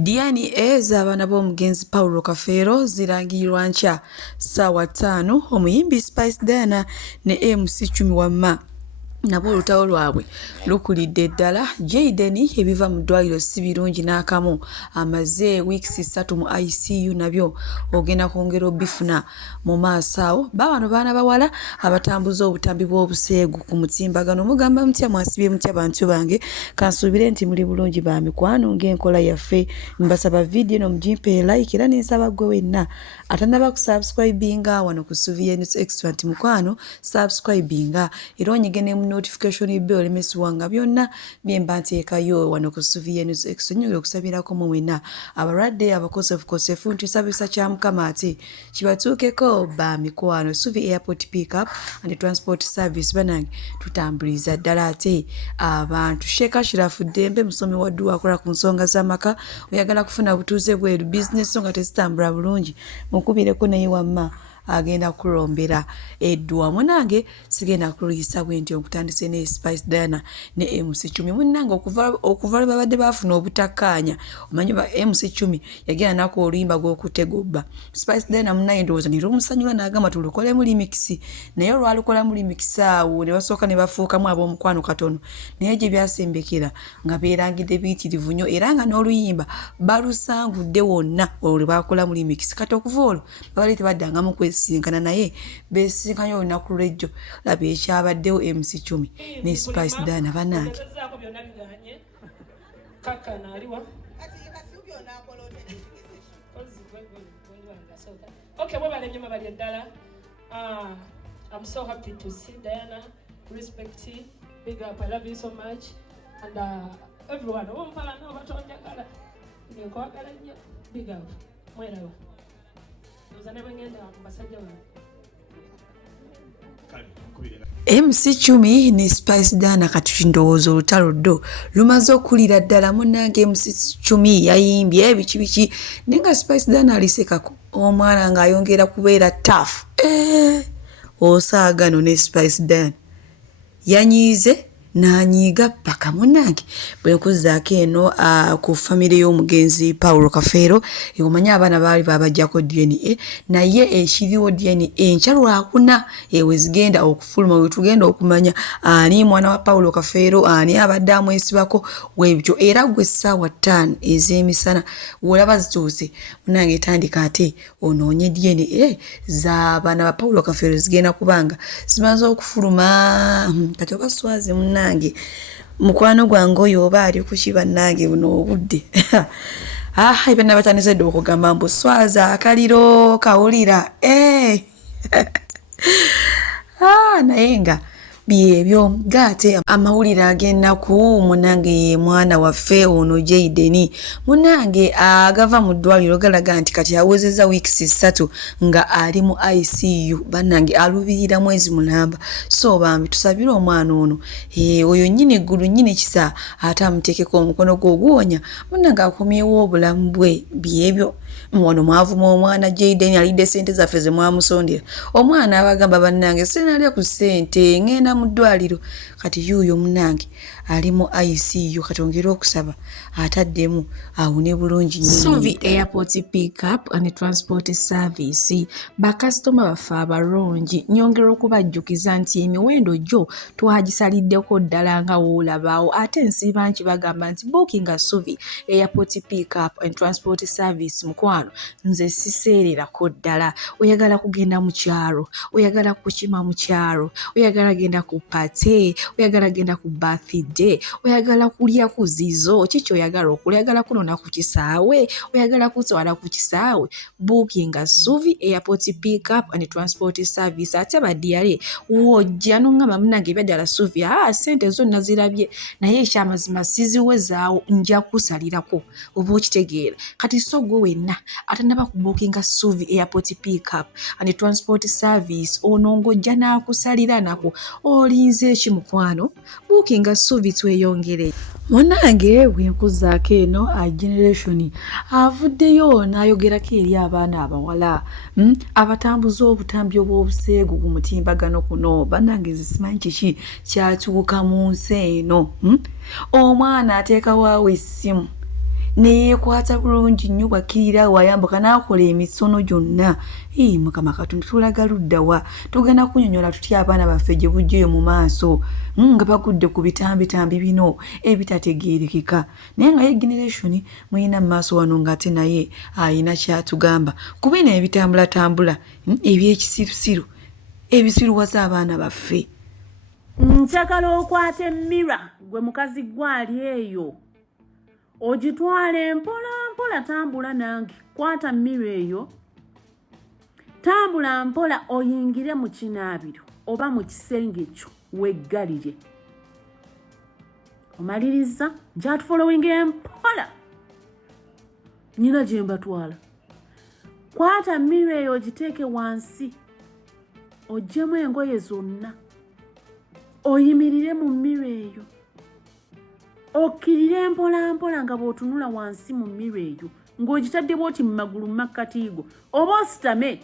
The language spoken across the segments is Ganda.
DNA z'abaana b'omugenzi Paulo Kafeero zirangirwa nkya ssaawa 5 omuyimbi Spice Diana ne MC Chumi Wamma nabo olutalo lwabwe lukulidde ddala. Jayden ebiva mu ddwaliro si birungi n'akamu, amaze weeks 3 mu ICU nabyo ogenda kwongera obifuna mu maaso awo. Babano baana bawala abatambuza obutambi bw'obuseegu ku mutimbagano. Mugamba mutya, mwasibye mutya bantu bange? Kansuubire nti muli bulungi ba mikwano ng'enkola yaffe. Mbasaba video no mugimpe like era nensaba gwe wenna atannaba kusubscribinga wano ku Suvie News Extra nti mukwano subscribinga era onyige notification bell olemesibwanga byonna byemba nteekayo wano ku Suvie News Extra. Nyongera okusabirako mu mwenna abalwadde abakosefu nti sabisa kya Mukama ate kibatuukeko ba mikwano. Suvie Airport Pickup and Transport Service banange tutambuliza ddala ate abantu. Sheikh Ashrafu Dembe musomi wa dduwa akola ku nsonga z'amaka, oyagala kufuna butuuze bweru business nga tezitambula bulungi mukubireko naye Wamma agenda kulombera edduwa. Munange sigenda kuluyisa bwenti okutandise ne Spice Diana ne MC Chumi. Munange okuva babadde bafuna obutakkaanya, omanyi ba MC Chumi yagenda nako oluyimba gw'okutegobba. Spice Diana munaye ndowooza ne lumusanyula n'agamba tulukole mu remix, naye olwalukola mu remix awo ne basooka ne bafuukamu ab'omukwano katono, naye gye byasembekera nga beerangidde biyitirivu nnyo era nga n'oluyimba balusangudde wonna olwo lwe bakola mu remix. Kati okuva olwo babali tebaddangamu sinkana naye besinkanye olunaku lwejjo laba ekyabaddewo MC Chumi ne Spice Diana banange. I'm so happy to see Diana. Respect, big up, I love you so much. And everyone, big up. MC Chumi ne Spice Diana kati ndowooza olutalo ddo lumaze okulira ddala. Munnange MC Chumi yayimbye biki nenga Spice Diana alisekako omwana ng'ayongera kubeera tough. Osaagano ne Spice Diana yanyiize n'anyiiga paka. Munnange bwe nkuzzaako eno ku famire y'omugenzi Paulo Kafeero omanyi abaana baali babajjako DNA naye ekiriwo DNA enkya lwakuna we zigenda okufuluma we tugenda okumanya ani mwana wa Paulo Kafeero ani abadde amwesibako webyo. Era gwe ssaawa 5 ez'emisana olaba zituuse munnange tandika ate onoonye DNA z'abaana ba Paulo Kafeero zigenda kubanga zimaze okufuluma. Kati oba swaze munnange mukwano gwange oyo oba ali kukiba nange buno obudde ibana batandise dde okugamba mbu swaza akaliro kawulira naye nga byebyo gate amawulire ag'ennaku. Munange mwana waffe ono Jayden munange agava mu ddwaliro galaga nti kati awezezza weeks 3 nga ali mu ICU banange alubirira mwezi mulamba. So bambi tusabire omwana ono oyo nnyini ggulu nnyini kisa ate amuteekeko omukono gwe oguwonya munange akomyewo obulamu bwe. Byebyo mwono mwavuma omwana Jayden alidde ssente zaffe ze mwamusondera. Omwana abagamba bannange sinalya ku ssente ngenda mu ddwaliro. Kati yuuyo munange ali mu ICU katongera okusaba ataddemu awune bulungi nnyo. Suvie Airport Pickup and Transport Service bakasitoma baffe abalungi, nyongera okubajjukiza nti emiwendo gyo twagisaliddeko ddala nga woolabaawo ate nsiiba nti bagamba nti bookinga Suvie Airport Pickup and Transport Service mukwano nze siseererako ddala. Oyagala kugenda mu kyalo, oyagala kukima mu kyalo, oyagala genda ku pate, oyagala genda ku birthday, oyagala kulya ku zizo, kiki oyagala okulya, oyagala kunona ku kisaawe, oyagala kutwala ku kisaawe, bookinga Suvie Airport Pickup and Transport Service. Ate badiyale wojja n'ongamba munnange ebyadala Suvie ssente zonna zirabye naye ekyamazima siziwezaawo nja kusalirako oba okitegeera. Kati so gwe wenna atannaba ku bookinga Suvie Airport Pickup and Transport Service ono ng'ojja n'akusalira nako olinze eki mukwano? Bookinga Suvie tweyongere. Munange bwe nkuzzaako eno generation avuddeyo n'ayogerako eri abaana abawala abatambuza obutambi obw'obuseegu ku mutimbagano kuno. Bannange zisimanyi kiki kyatuuka mu nsi eno. Omwana ateekawo awo essimu neyeekwata bulungi nnyo bwakirira wayambuka n'akola emisono gyonna. Mukama Katonda tulaga ludda wa? Tugenda kunyonyola tutya abaana baffe gye bujjayo mu maaso nga bagudde ku bitambitambi bino ebitategeerekeka. Naye nga ye generation muyina mu maaso wano ng'ate naye ayina kyatugamba ku bino ebitambulatambula ebyekisirusiru ebisiruwaza abaana baffe. Njagala okwata emmira gwe mukazi gwali eyo ogitwale mpola mpola, tambula nange, kwata mmira eyo, tambula mpola oyingire mu kinaabiro oba mu kisenge kyo weggalire. Omaliriza just following mpola, nyina gye mbatwala. Kwata mmira eyo ogiteeke wansi, oggyemu engoye zonna, oyimirire mu mmira eyo, okkirire mpola mpola nga bw'otunula wansi mu mmira eyo ng'ogitadde bw'oti mu magulu makkati go oba ositame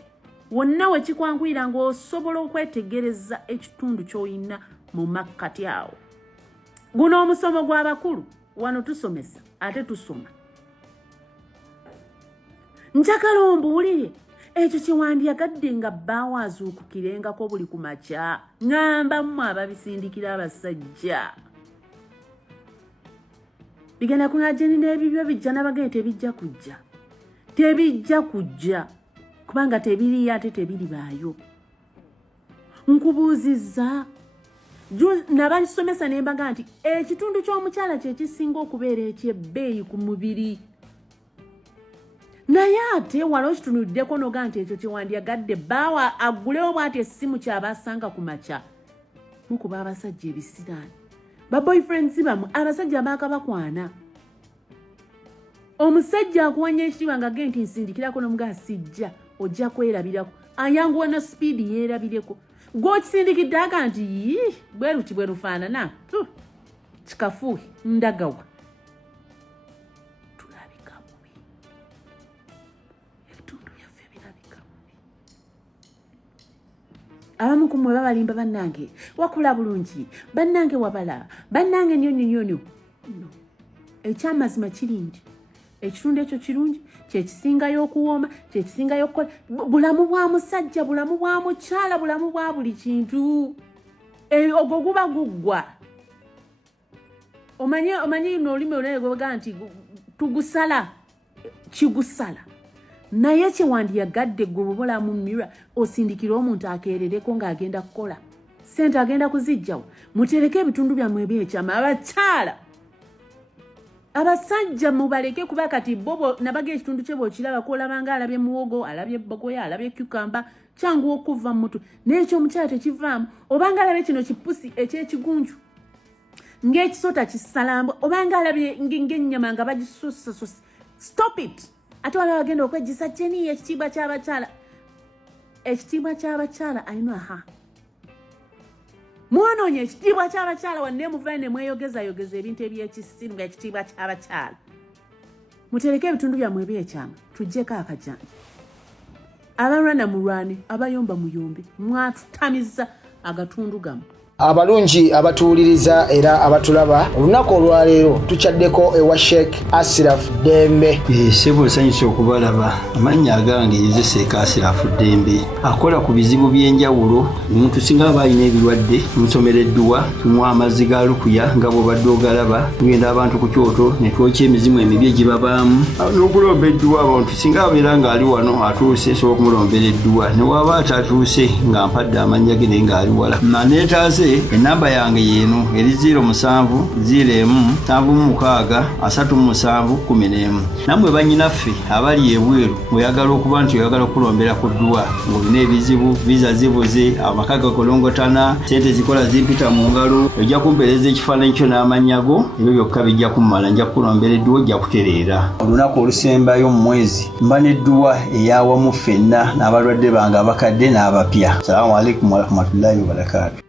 wonna we kikwanguyira ng'osobola okwetegereza ekitundu ky'olina mu makkati awo. Guno omusomo gw'abakulu, wano tusomesa ate tusoma. Njagala ombuulire ekyo kye wandyagadde nga bbaawo azuukukirengako buli ku makya, ŋŋambamu ababisindikira abasajja. Bigenda kunajjeni n'ebibyo bijja n'abageni tebijja kujja. Tebijja kujja kubanga tebiri ate tebiri baayo. Nkubuuzizza nabalisomesa ne mbaga nti ekitundu ky'omukyala kye kisinga okubeera eky'ebbeeyi ku mubiri. Naye ate wano okitunuddeko noga nti ekyo kyewandyagadde bbaawa aggulewo bw'ati essimu ky'abasanga ku makya. Mukuba abasajja ebisiraani. Baboyfriends bamu abasajja baakabakwana. Omusajja akuwanya ekitiibwa nga genti nsindikirako n'omugaa sijja ojja kwerabirako. Ayanguwa na sipiidi yeerabireko. Gw'okisindikidde aga nti bwe luti bwe lufaanana. Kikafuuhi ndagawa. Tulabika bubi. Ebitundu byaffe birabika bubi. Abamu ku mmwe babalimba bannange wakula bulungi, bannange wabala, bannange nnyonnyonnyo. No. Ekyamazima kiri nti ekitundu ekyo kirungi, kyekisingayo okuwooma, kyekisingayo okukola. Bulamu bwa musajja, bulamu bwa mukyala, bulamu bwa buli kintu. Ogwo guba guggwa. Omanyi n'olulimi olulala gwebaga nti tugusala, kigusala. Naye kyewandiyagadde gwe bwobola mu mmira osindikira omuntu akeerereko ng'agenda kukola. Sente agenda kuzijjawo. Mutereke ebitundu byammwe ebyekyama. Abakyala, abasajja mubaleke kuba kati bobo nabaga ekitundu kye bw'okiraba kwolabanga alabye muwogo, alabye bogoya, alabye cucumber, kyangu okuva mu mutu. N'ekyo omukyala tekivaamu. Obanga alabye kino kipusi eky'ekigunju ng'ekisota kisalamba, obanga alabye ng'ennyama nga bagisussa. Stop it. Ate wala wagenda okwejjisa kyeni ekitiibwa ky'abakyala. Ekitiibwa ky'abakyala ayina mwonoonye ekitiibwa ky'abakyala wanne muvayo ne mweyogezayogeza ebintu eby'ekisiru nga ekitiibwa ky'abakyala. Mutereke ebitundu byammwe ebyekyama tuggyeko akajanja. Abalwana mulwane, abayomba muyombe, mwatutamiza agatundu gammwe. Abalungi abatuwuliriza era abatulaba, olunaku olwaleero tukyaddeko ewa Sheikh Ashraf Dembe. Sebo nsanyusa okubalaba. Amannya agange Seeka Ashraf Dembe akola ku bizibu by'enjawulo. Omuntu singa aba alina ebirwadde musomereddwa, tunywa amazzi ga lukuya nga bw'obadde ogalaba, tugenda abantu ku kyoto ne twokya emizimu emibi egibabaamu n'okulomba edduwa. Abantu singa abeera ng'ali wano atuuse sobola okumulombera edduwa, ne waba atatuuse nga mpadde amannya ge naye ng'ali wala. Neetaaze enamba yange yeeno eri 0707763711. Nammwe bannyinaffe abali ebweru oyagala okuba nti oyagala okulombera ku dduwa ng'olina ebizibu, viza zibuze, amaka gakolongotana, sente zikola zimpita mu ngalo, ojja kumpeereza ekifaananyi kyo n'amannya go, ebyo byokka bijja kummala, nja kukulombera edduwa, ojja kutereera. Olunaku olusembayo mu mwezi mba n'edduwa ey'awamu ffenna n'abalwadde bange abakadde n'abapya. Salaamu alaikum warahmatullahi wabarakatuh.